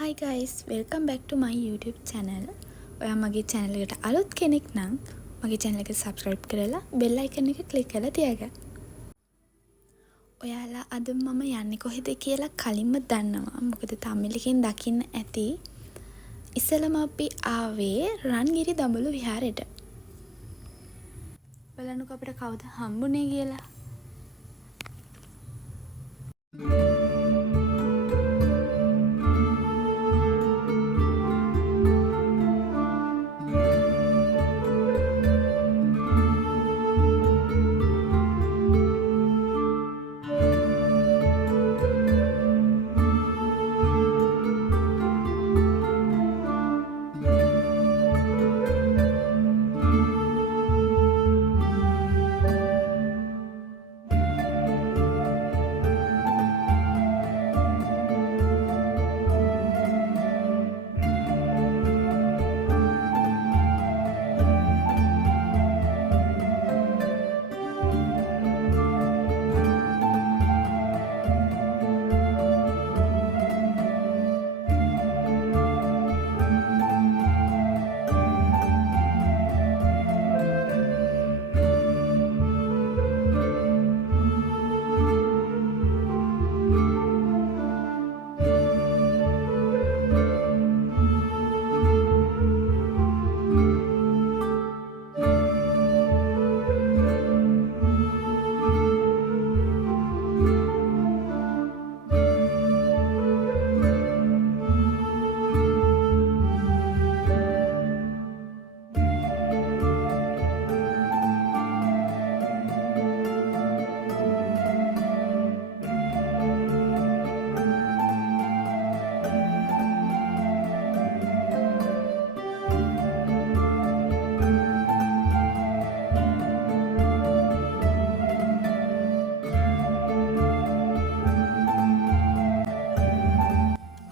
Hi guys, welcome back to my YouTube channel. ඔයා මගේ channel එකට අලුත් කෙනෙක් නම් මගේ channel එක subscribe කරලා bell icon එක click කරලා තියාගන්න. ඔයාලා අද මම යන්නේ කොහෙද කියලා කලින්ම දන්නවා. මොකද thumbnail එකෙන් දකින්න ඇති. ඉස්සෙල්ලාම අපි ආවේ රන්ගිරි දඹුලු විහාරෙට. බලන්නකෝ අපිට කවුද හම්බුනේ කියලා.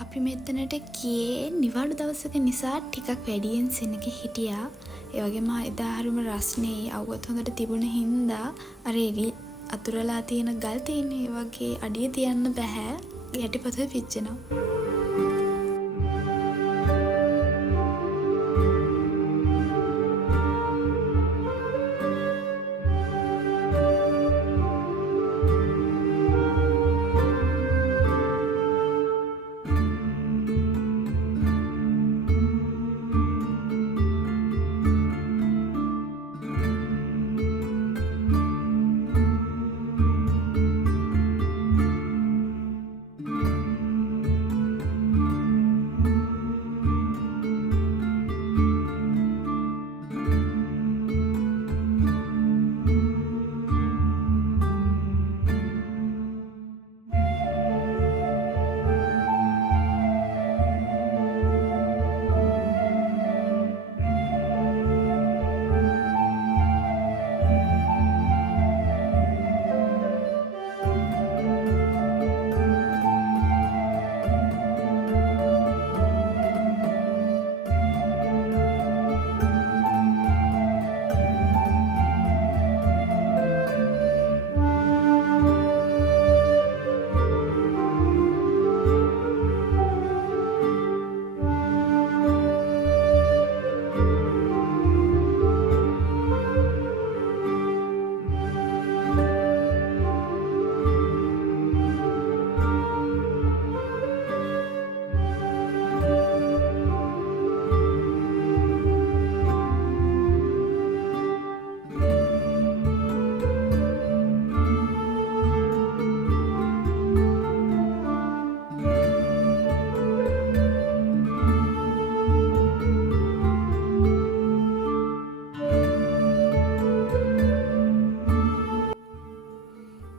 අපි මෙතනට ගියේ නිවාඩු දවසක නිසා ටිකක් වැඩියෙන් සෙනග හිටියා. ඒ වගේම එදා හරිම රස්නේ අවුවත් හොඳට තිබුණ හින්දා අර එලි අතුරලා තියෙන ගල් තියෙන ඒ වගේ අඩිය තියන්න බෑ. යටිපතුල පිච්චෙනවා.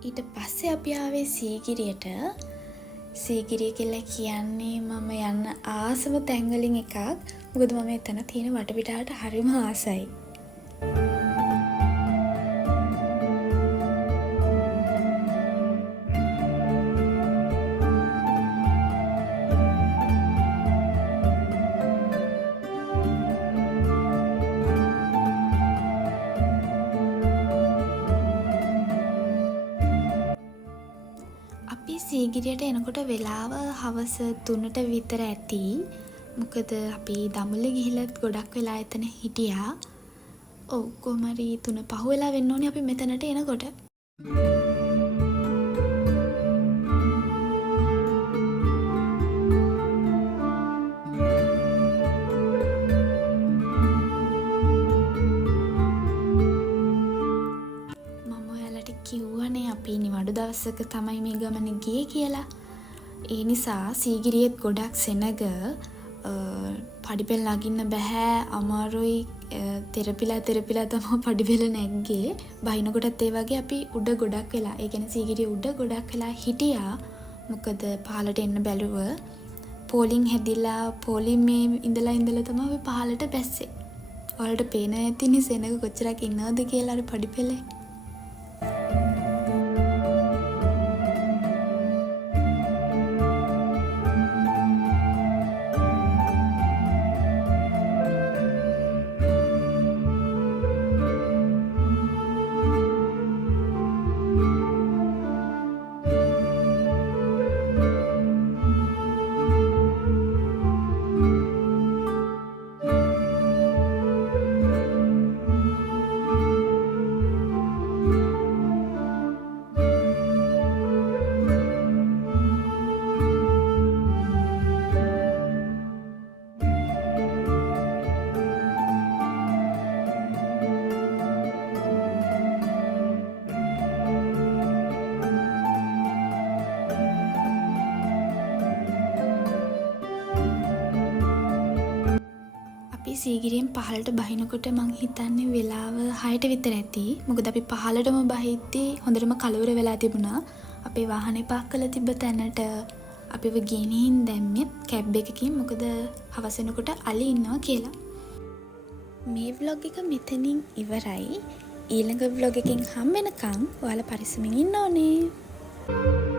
ඊට පස්සේ අපි ආවේ සීගිරියට. සීගිරිය කියලා කියන්නේ මම යන්න ආසම තැන් වලින් එකක්. මොකද මම එතන තියෙන වටපිටාවට හරිම ආසයි. සීගිරියට එනකොට වෙලාව හවස 3ට විතර ඇති. මොකද අපි දඹුල්ල ගිහිල්ලත් ගොඩක් වෙලා එතන හිටියා. ඔව් කොහොම හරි 3 පහ වෙලා වෙන්න ඕනේ අපි මෙතනට එනකොට. කිව්වනේ අපි නිවඩු දවසක තමයි මේ ගමන ගියේ කියලා. ඒ නිසා සීගිරියෙත් ගොඩක් සෙනග පඩිපෙළ නගින්න බෑ අමාරුයි තෙරපිලා තමයි පඩිපෙළ නැග්ගේ. බහිනකොටත් ඒ වගේ අපි උඩ ගොඩක් වෙලා ඒ කියන්නේ සීගිරිය උඩ ගොඩක් වෙලා හිටියා. මොකද පහළට එන්න බැලුව පෝලිං හැදිලා පෝලිං මේ ඉඳලා තමයි අපි පහළට බැස්සේ. ඔයාලට පේන ඇතිනේ සෙනග කොච්චරක් ඉන්නවද කියලා අර පඩිපෙළේ. සීගිරියෙන් පහළට බහිනකොට මං හිතන්නේ වෙලාව 6ට විතර ඇති. මොකද අපි පහළටම බහිද්දී හොඳටම කලවර වෙලා තිබුණා. අපේ වාහනේ පාක් කරලා තිබ්බ තැනට අපිව ගෙනින් දැම්මෙත් කැබ් එකකින්. මොකද හවස වෙනකොට අලි ඉන්නවා කියලා. මේ vlog එක මෙතනින් ඉවරයි. ඊළඟ vlog එකකින් හම්බ වෙනකන් ඔයාලා පරිස්සමින් ඉන්න ඕනේ.